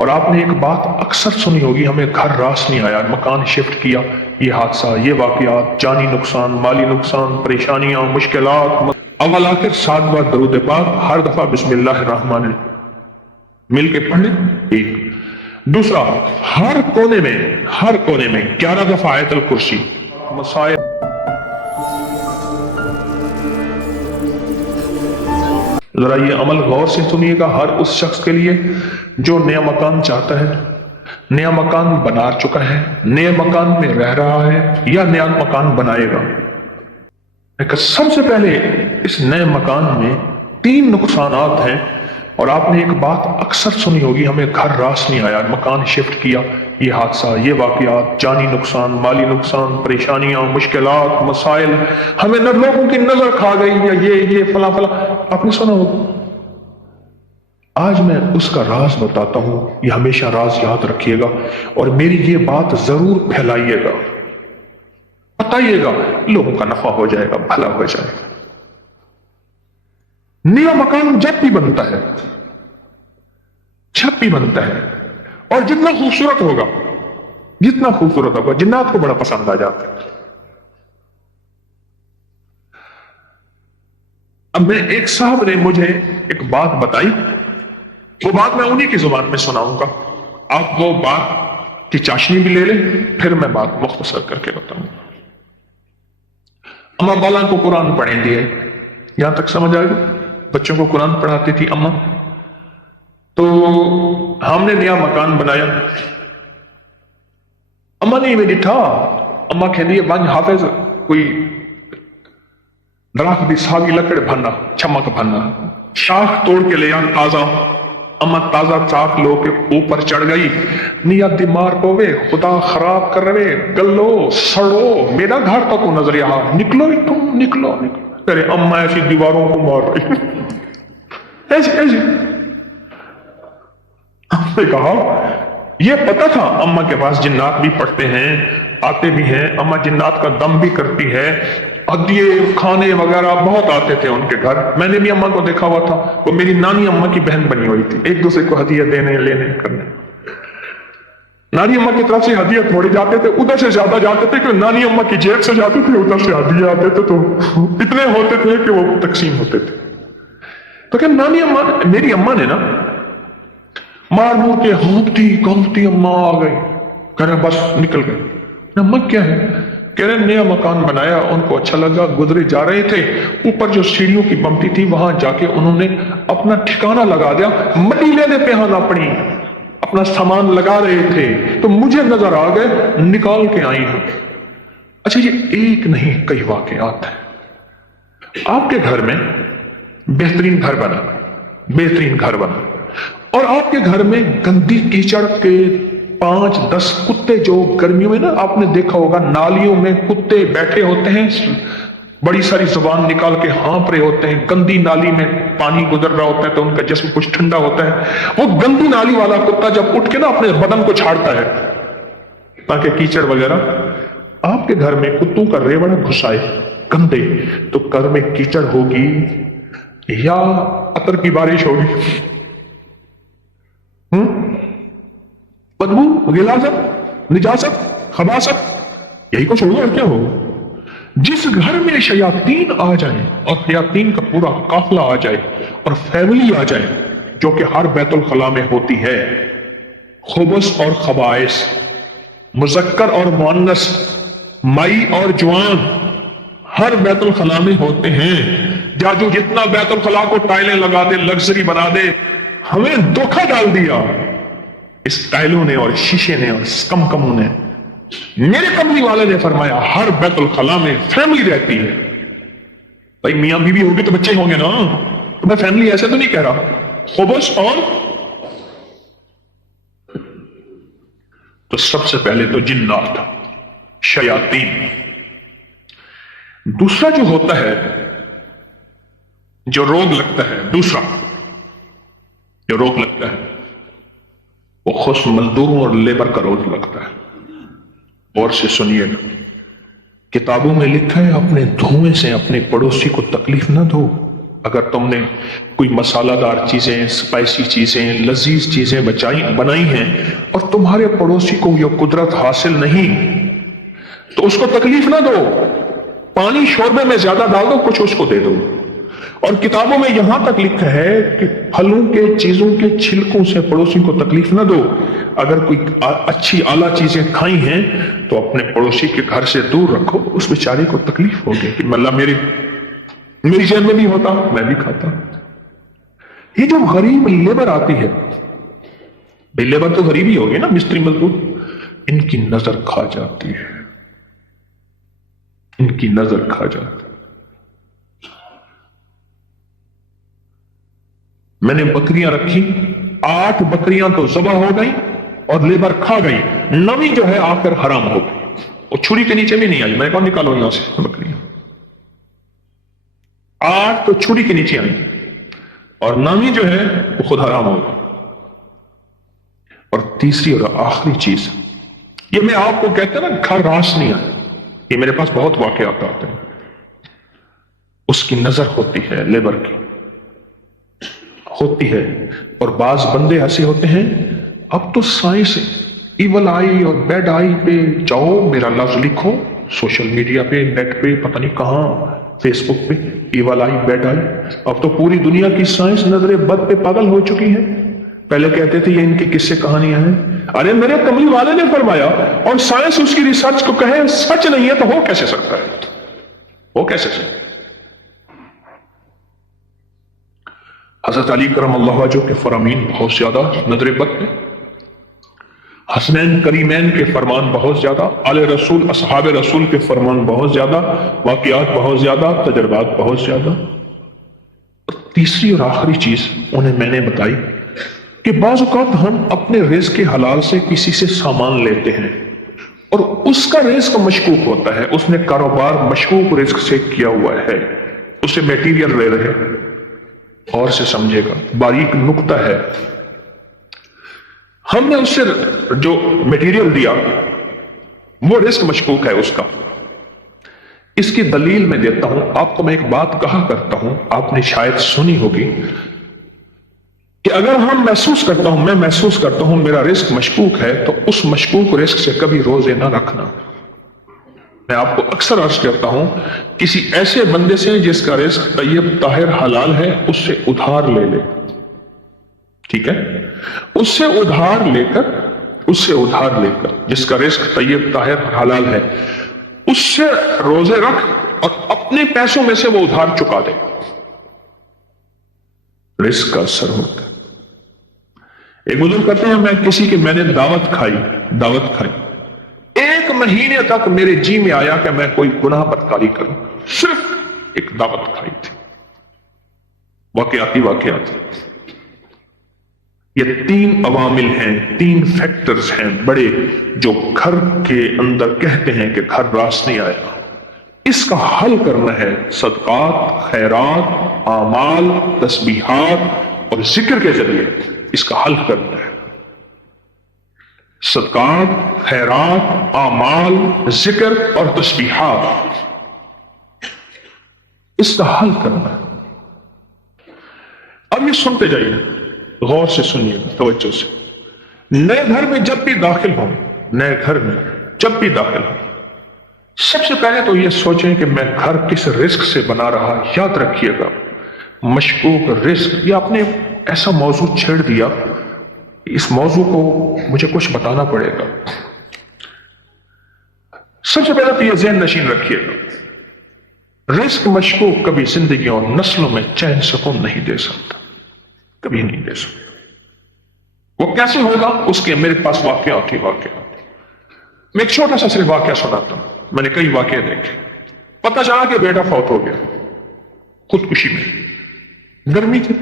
اور آپ نے ایک بات اکثر سنی ہوگی، ہمیں گھر راس نہیں آیا، مکان شفٹ کیا، یہ حادثہ، یہ واقعات، جانی نقصان، مالی نقصان، پریشانیاں، مشکلات، اول آخر 7 بار درود پاک، ہر دفعہ بسم اللہ الرحمن الرحیم مل کے پڑھ لیں۔ ایک دوسرا، ہر کونے میں 11 دفعہ آیت الکرسی۔ مسائل ذرا یہ عمل غور سے سنیے گا، ہر اس شخص کے لیے جو نیا مکان چاہتا ہے، نیا مکان بنا چکا ہے، نئے مکان میں رہ رہا ہے یا نیا مکان بنائے گا۔ لیکن سب سے پہلے اس نئے مکان میں 3 نقصانات ہیں، اور آپ نے ایک بات اکثر سنی ہوگی، ہمیں گھر راس نہیں آیا، مکان شفٹ کیا، یہ حادثہ، یہ واقعات، جانی نقصان، مالی نقصان، پریشانیاں، مشکلات، مسائل، ہمیں نہ لوگوں کی نظر کھا گئی، یا یہ فلاں فلاں، آپ نے سنا ہوگا۔ آج میں اس کا راز بتاتا ہوں، یہ ہمیشہ راز یاد رکھیے گا، اور میری یہ بات ضرور پھیلائیے گا، بتائیے گا، لوگوں کا نفع ہو جائے گا، بھلا ہو جائے گا۔ نیا مکان جب بھی بنتا ہے، اور جتنا خوبصورت ہوگا، جنات کو بڑا پسند آ جاتا ہے۔ اب میں ایک صاحب نے مجھے ایک بات بتائی، وہ بات میں انہی کی زبان میں سناؤں گا، آپ وہ بات کی چاشنی بھی لے لیں، پھر میں بات مختصر کر کے بتاؤں گا۔ اماں بالا کو قرآن پڑھیں دیے، یہاں تک سمجھ آئے گا؟ بچوں کو قرآن پڑھاتی تھی اماں۔ تو ہم نے نیا مکان بنایا، اماں نے میں ڈٹھا، اماں کہہ دیے بانج حافظ کوئی درخت دی ساگی لکڑ بھنا، چمک بھنا، شاخ توڑ کے لے آن تازہ، اماں تازہ چاک لو کے اوپر چڑھ گئی، نیت بیمار ہوئے، خدا خراب کر رہے، گلو سڑو، میرا گھر تک نظر آ، نکلو تم، نکلو کرے اماں ایسی دیواروں کو مار رہی، ایسی ہم نے کہا یہ پتا تھا اماں کے پاس جنات بھی پڑھتے ہیں، آتے بھی ہیں، اماں جنات کا دم بھی کرتی ہے، ہدیے کھانے وغیرہ بہت آتے تھے ان کے گھر، میں نے بھی اماں کو دیکھا ہوا تھا، وہ میری نانی اماں کی بہن بنی ہوئی تھی، ایک دوسرے کو ہدیہ دینے لینے کرنے۔ نانی اماں کی طرف سے ہدیہ تھوڑے جاتے تھے، ادھر سے زیادہ جاتے تھے کہ نانی اماں کی جیب سے جاتے تھے، ادھر سے ہدیہ آتے تھے، تو اتنے ہوتے تھے کہ وہ تقسیم ہوتے تھے۔ تو کہ نانی اماں، میری اماں نے نا مار مور کے ہونکتی اماں آ گئی، کہہ رہے بس نکل گئے۔ اماں کیا ہے؟ کہہ رہے نیا مکان بنایا، ان کو اچھا لگا، گزرے جا رہے تھے، اوپر جو سیڑھیوں کی بمتی تھی وہاں جا کے انہوں نے اپنا ٹھکانہ لگا دیا، مٹی لینے پہ ہاں اپنی اپنا سامان لگا رہے تھے، تو مجھے نظر آ گئے، نکال کے آئی ہوں۔ اچھا یہ ایک نہیں کئی واقعات ہیں۔ آپ کے گھر میں بہترین گھر بنا، اور آپ کے گھر میں گندی کیچڑ کے 5-10 کتے، جو گرمیوں میں نا آپ نے دیکھا ہوگا نالیوں میں کتے بیٹھے ہوتے ہیں، بڑی ساری زبان نکال کے ہانپ رہے ہوتے ہیں، گندی نالی میں پانی گزر رہا ہوتا ہے تو ان کا جسم کچھ ٹھنڈا ہوتا ہے، وہ گندی نالی والا کتا جب اٹھ کے نا اپنے بدن کو چھاڑتا ہے تاکہ کیچڑ وغیرہ، آپ کے گھر میں کتوں کا ریوڑ گھسائے گندے، تو گھر میں کیچڑ ہوگی یا عطر کی بارش ہوگی؟ بدبو، غلاظت، نجاست، خباثت، یہی کچھ ہوگا اور کیا ہوگا؟ جس گھر میں شیاطین آ جائیں اور شیاطین کا پورا قافلہ آ جائے اور فیملی آ جائے، جو کہ ہر بیت الخلاء میں ہوتی ہے، خبث اور خبائث، مذکر اور مؤنث، مائی اور جوان، ہر بیت الخلاء میں ہوتے ہیں۔ جاجو جتنا بیت الخلاء کو ٹائلیں لگا دے، لگژری بنا دے، ہمیں دھوکہ ڈال دیا اس ٹائلوں نے اور شیشے نے اور کمکموں نے۔ میرے کملی والے نے فرمایا ہر بیت الخلاء میں فیملی رہتی ہے۔ بھائی میاں بیوی ہوگی تو بچے ہوں گے نا، تو میں فیملی ایسے تو نہیں کہہ رہا، خبث اور تو سب سے پہلے تو جنات، شیاطین۔ دوسرا جو ہوتا ہے، جو روگ لگتا ہے، دوسرا جو روگ لگتا ہے وہ خص مزدوروں اور لیبر کا روگ لگتا ہے۔ اور سے سنیے گا، کتابوں میں لکھا ہے اپنے دھوئیں سے اپنے پڑوسی کو تکلیف نہ دو، اگر تم نے کوئی مسالہ دار چیزیں، اسپائسی چیزیں، لذیذ چیزیں بنائی ہیں اور تمہارے پڑوسی کو یہ قدرت حاصل نہیں تو اس کو تکلیف نہ دو، پانی شوربے میں زیادہ ڈال دو، کچھ اس کو دے دو۔ اور کتابوں میں یہاں تک لکھا ہے کہ پھلوں کے چیزوں کے چھلکوں سے پڑوسی کو تکلیف نہ دو۔ اگر کوئی اچھی اعلیٰ چیزیں کھائی ہیں تو اپنے پڑوسی کے گھر سے دور رکھو، اس بیچارے کو تکلیف ہوگی کہ اللہ میری جیب میں بھی ہوتا میں بھی کھاتا۔ یہ جو غریب لیبر آتی ہے، لیبر تو غریب ہی ہوگی نا، مستری مزدور، ان کی نظر کھا جاتی ہے، ان کی نظر کھا جاتی ہے۔ میں نے بکریاں رکھی، 8 بکریاں تو ذبح ہو گئی اور لیبر کھا گئی، 9ویں جو ہے آ کر حرام ہو گئی، وہ چھری کے نیچے بھی نہیں آئی۔ میں کہا نکالو یہاں سے بکریاں، 8 تو چھری کے نیچے آئی اور 9ویں جو ہے وہ خود حرام ہو گئی۔ اور تیسری اور آخری چیز، یہ میں آپ کو کہتا نا گھر راس نہیں آئے، یہ میرے پاس بہت واقعات آتے ہیں۔ اس کی نظر ہوتی ہے، لیبر کی ہوتی ہے، اور بعض بندے ایسے ہوتے ہیں، اب تو سائنس ایول آئی اور بیڈ آئی پہ جاؤ، میرا لفظ لکھو سوشل میڈیا پہ، نیٹ پہ، پتہ نہیں کہاں، فیس بک پہ، ایول آئی بیڈ آئی۔ اب تو پوری دنیا کی سائنس نظر بد پہ پاگل ہو چکی ہے۔ پہلے کہتے تھے یہ ان کی قصے کہانیاں ہیں، ارے میرے کملی والے نے فرمایا، اور سائنس اس کی ریسرچ کو کہے سچ نہیں ہے تو ہو کیسے سکتا ہے؟ ہو کیسے سکتا ہے؟ حضرت علی کرم اللہ وجہہ کے فرامین بہت زیادہ نظر بد پہ، حسنین کریمین کے فرمان بہت زیادہ، آل رسول اصحاب رسول کے فرمان بہت زیادہ، واقعات بہت زیادہ، تجربات بہت زیادہ۔ اور تیسری اور آخری چیز انہیں میں نے بتائی کہ بعض اوقات ہم اپنے رزق کے حلال سے کسی سے سامان لیتے ہیں اور اس کا رزق مشکوک ہوتا ہے، اس نے کاروبار مشکوک رزق سے کیا ہوا ہے، اس سے میٹیریل لے رہے، اور سے سمجھے گا، باریک نقطہ ہے، ہم نے اس سے جو میٹیریل دیا وہ رزق مشکوک ہے اس کا۔ اس کی دلیل میں دیتا ہوں آپ کو، میں ایک بات کہا کرتا ہوں، آپ نے شاید سنی ہوگی کہ اگر ہم محسوس کرتا ہوں، میں محسوس کرتا ہوں میرا رزق مشکوک ہے، تو اس مشکوک رزق سے کبھی روزے نہ رکھنا۔ میں آپ کو اکثر عرض کرتا ہوں، کسی ایسے بندے سے جس کا رزق طیب طاہر حلال ہے، اس سے ادھار لے لے، ٹھیک ہے؟ اس سے ادھار لے کر جس کا رزق طیب طاہر حلال ہے، اس سے روزے رکھ اور اپنے پیسوں میں سے وہ ادھار چکا دے، رزق کا اثر ہوتا ہے۔ ایک بزرگ کہتے ہیں، میں نے دعوت کھائی، 1 مہینے تک میرے جی میں آیا کہ میں کوئی گناہ بدکاری کروں، صرف ایک دعوت کھائی تھی۔ واقعات یہ 3 عوامل ہیں، 3 فیکٹرز ہیں بڑے، جو گھر کے اندر کہتے ہیں کہ گھر راس نہیں آیا۔ اس کا حل کرنا ہے صدقات، خیرات، اعمال، تسبیحات اور ذکر کے ذریعے، اس کا حل کرنا ہے۔ صدقات، خیرات، اعمال، ذکر اور تسبیحات، اس کا حل کرنا ہے۔ اب یہ سنتے جائیے، غور سے سنیے، توجہ سے۔ نئے گھر میں جب بھی داخل ہوں، سب سے پہلے تو یہ سوچیں کہ میں گھر کس رزق سے بنا رہا۔ یاد رکھیے گا، مشکوک رزق، یا آپ نے ایسا موضوع چھیڑ دیا، اس موضوع کو مجھے کچھ بتانا پڑے گا۔ سب سے پہلے تو یہ ذہن نشین رکھیے گا، رزق مشکوک کبھی زندگیوں اور نسلوں میں چین سکون نہیں دے سکتا، کبھی نہیں دے سکتا۔ وہ کیسے ہوگا؟ اس کے میرے پاس واقعات ہی واقعات۔ میں ایک چھوٹا سا صرف واقعہ سناتا ہوں، میں نے کئی واقعے دیکھے۔ پتہ چلا کہ بیٹا فوت ہو گیا خودکشی میں، گرمی تھی،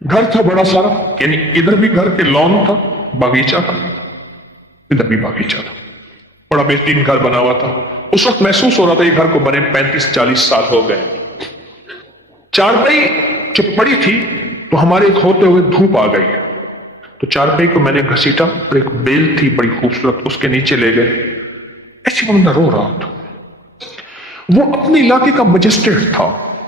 گھر تھا بڑا سارا، یعنی ادھر بھی گھر کے لان تھا، باغیچہ تھا، ادھر بھی باغیچہ تھا، بڑا بہترین گھر بنا ہوا تھا۔ اس وقت محسوس ہو رہا تھا یہ گھر کو بنے 35-40 سال ہو گئے۔ چارپائی جب پڑی تھی تو ہمارے ایک ہوتے ہوئے دھوپ آ گئی، تو چارپائی کو میں نے گھسیٹا، اور ایک بیل تھی بڑی خوبصورت، اس کے نیچے لے گئے۔ ایسی بندہ رو رہا تھا، وہ اپنے علاقے کا مجسٹریٹ تھا،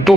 2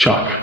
4।